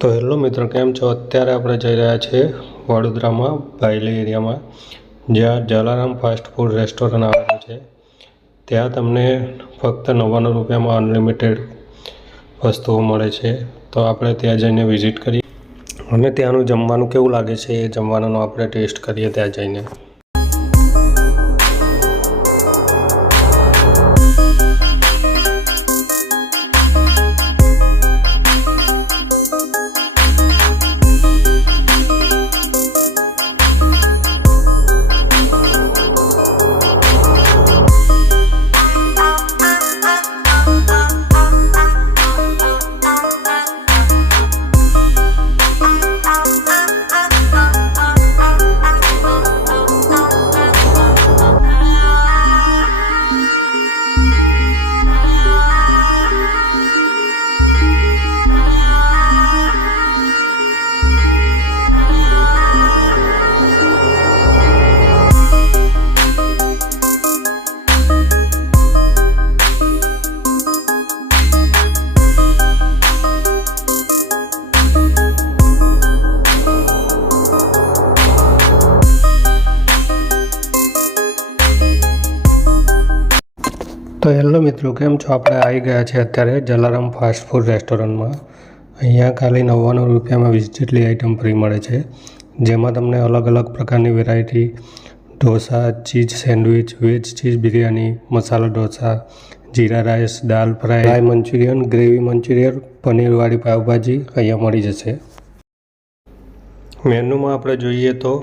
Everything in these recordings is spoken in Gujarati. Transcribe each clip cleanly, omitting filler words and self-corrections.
તો હેલો મિત્રો, કેમ છો? અત્યારે આપણે જઈ રહ્યા છીએ વડોદરામાં ભાયલી એરિયામાં, જ્યાં જલારામ ફાસ્ટ ફૂડ રેસ્ટોરન્ટ આવેલું છે. ત્યાં તમને ફક્ત 99 રૂપિયામાં અનલિમિટેડ વસ્તુઓ મળે છે. તો આપણે ત્યાં જઈને વિઝિટ કરીએ અને ત્યાંનું જમવાનું કેવું લાગે છે એ જમવાનો આપણે ટેસ્ટ કરીએ ત્યાં જઈને. તો હેલો મિત્રો, કેમ છો? આપણે આવી ગયા છે અત્યારે જલારામ ફાસ્ટ ફૂડ રેસ્ટોરન્ટમાં. અહીંયા ખાલી 99 રૂપિયામાં 20 જેટલી આઈટમ ફ્રી મળે છે, જેમાં તમને અલગ અલગ પ્રકારની variety dosa, cheese sandwich, veg cheese biryani, masala dosa, jeera rice, dal fry manchurian, gravy manchurian, પનીરવાળી પાવભાજી અહીંયા મળી જશે. મેનુમાં આપણે જોઈએ તો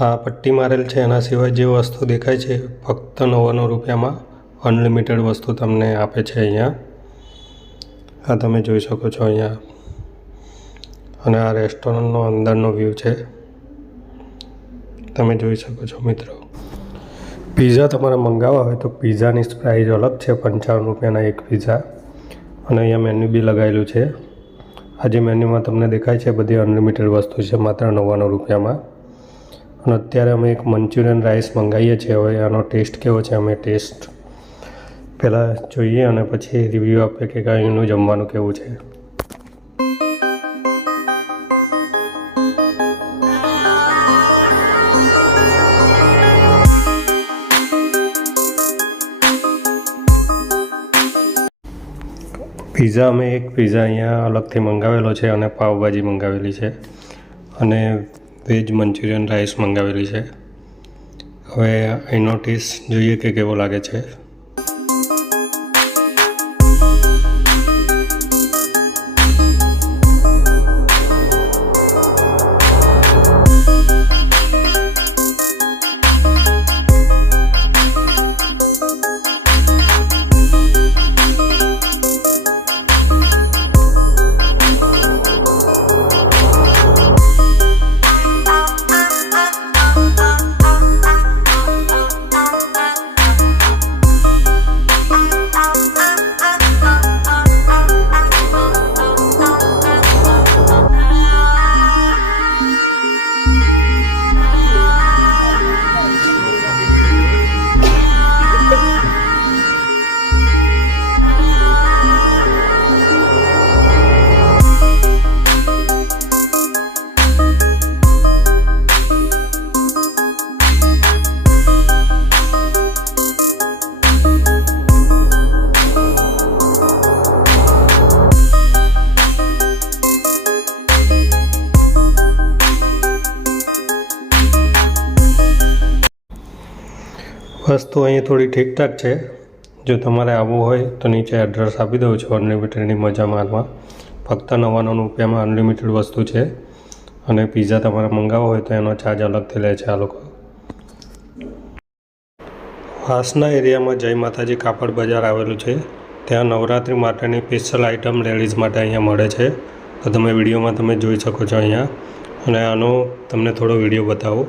આ પટ્ટી મારેલ છે, એના સિવાય જે વસ્તુ દેખાય છે ફક્ત 99 રૂપિયામાં અનલિમિટેડ વસ્તુ તમને આપે છે અહીંયા. આ તમે જોઈ શકો છો અહીંયા. અને આ રેસ્ટોરન્ટનો અંદરનો વ્યૂ છે, તમે જોઈ શકો છો મિત્રો. પીઝા તમારે મંગાવવા હોય તો પીઝાની પ્રાઇસ અલગ છે, 55 રૂપિયાના એક પીઝા. અને અહીંયા મેન્યુ બી લગાવેલું છે. આ જે મેન્યુમાં તમને દેખાય છે બધી અનલિમિટેડ વસ્તુ છે માત્ર 99 રૂપિયામાં. અને અત્યારે અમે એક મંચુરિયન રાઈસ મંગાવીએ છીએ. હવે આનો ટેસ્ટ કેવો છે અમે ટેસ્ટ પહેલાં જોઈએ અને પછી રિવ્યૂ આપે કે અહીંનું જમવાનું કેવું છે. પીઝા અમે એક પીઝા અહીંયા અલગથી મંગાવેલો છે અને પાવભાજી મંગાવેલી છે અને વેજ મંચુરિયન રાઈસ મંગાવેલી છે. હવે અહીંનો ટેસ્ટ જોઈએ કે કેવો લાગે છે. વસ્તુ અહીં થોડી ઠીકઠાક છે. જો તમારે આવવું હોય તો નીચે એડ્રેસ આપી દઉં છું. અનલિમિટેડની મજા મારવા ફક્ત 99 રૂપિયામાં અનલિમિટેડ વસ્તુ છે. અને પીઝા તમારે મંગાવવો હોય તો એનો ચાર્જ અલગથી લે છે આ લોકો. વાસના એરિયામાં જય માતાજી કાપડ બજાર આવેલું છે. ત્યાં નવરાત્રિ માટેની સ્પેશિયલ આઇટમ લેડીઝ માટે અહીંયા મળે છે. તો તમે વિડીયોમાં તમે જોઈ શકો છો અહીંયા. અને આનો તમને થોડો વિડીયો બતાવો.